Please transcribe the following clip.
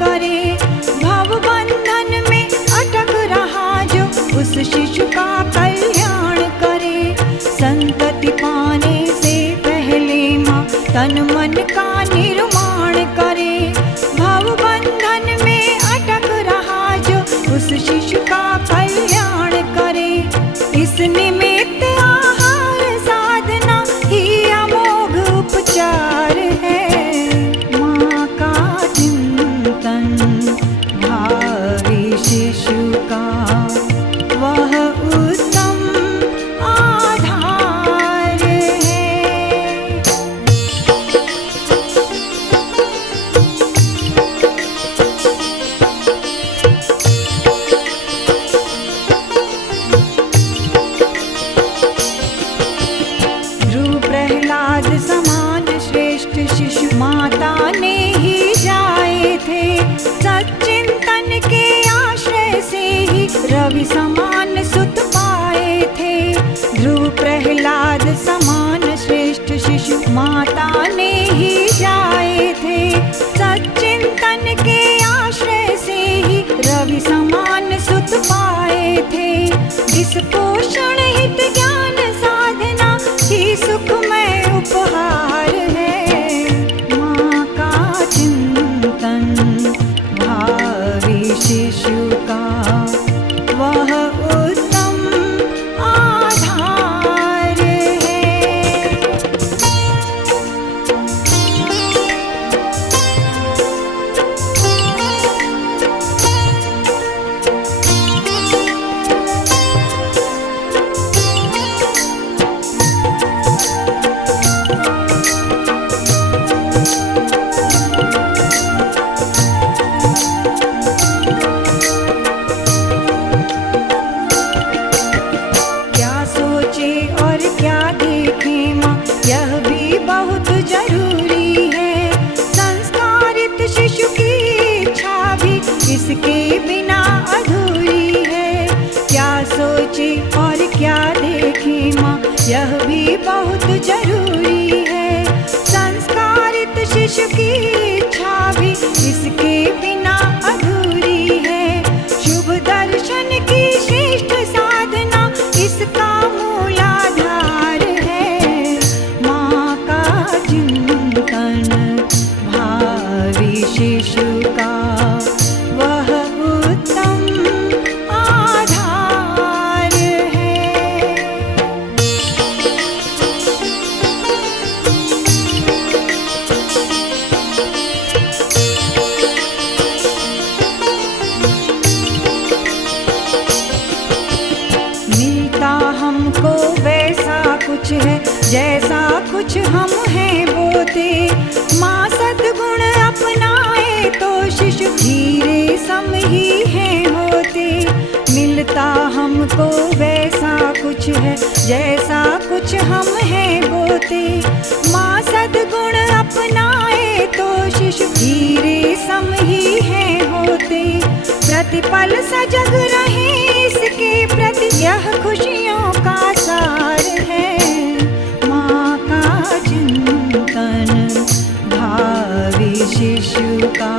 करे। भव बंधन में अटक रहा जो उस शिशु का कल्याण करे। संतति पाने से पहले माँ तन मन का निर्माण करे। भव बंधन में अटक रहा जो उस शिशु का कल्याण करे। इस निमित्त आहार साधना ही अमोघ उपचार है। माँ का चिंतन भावी शिशु का वह उत्तम आधार है। ध्रुव प्रहलाद समान श्रेष्ठ शिशु माता ने ही जाए थे। सच्चिंतन के आश्रय से ही रवि समान सुत पाए थे। ध्रुव प्रहलाद समान श्रेष्ठ शिशु माता ने ही जाए थे। सच्चिंतन के आश्रय से ही रवि समान सुत पाए थे। इस पोषण हित ज्ञान साधना ही सुखमय उपहार है। माँ का चिंतन भावी शिशु का वह उत्तम आधार है। क्या सोचे और क्या देखे माँ यह भी बहुत जरूरी है। संस्कारित शिशु की इच्छा भी इसके बिना अधूरी है। क्या सोचे और क्या देखे माँ यह भी बहुत जरूरी है। संस्कारित शिशु की इच्छा भी इसके बिना अधूरी है। शुभ दर्शन की श्रेष्ठ साधना इसका मूलाधार है। माँ का चिंतन भावी शिशु का वह उत्तम आधार है। मिलता हमको वैसा कुछ है जैसा कुछ हम हैं बोते। माँ सद्गुण अपनाए तो शिशु धीरे सम ही हैं होते। मिलता हमको वैसा कुछ है जैसा कुछ हम हैं बोते। माँ सद्गुण अपनाए तो शिशु धीरे सम ही हैं होते। प्रतिपल सजग रहे इसके प्रति यह खुशियों का सार है। माँ का चिंतन भावी शिशु का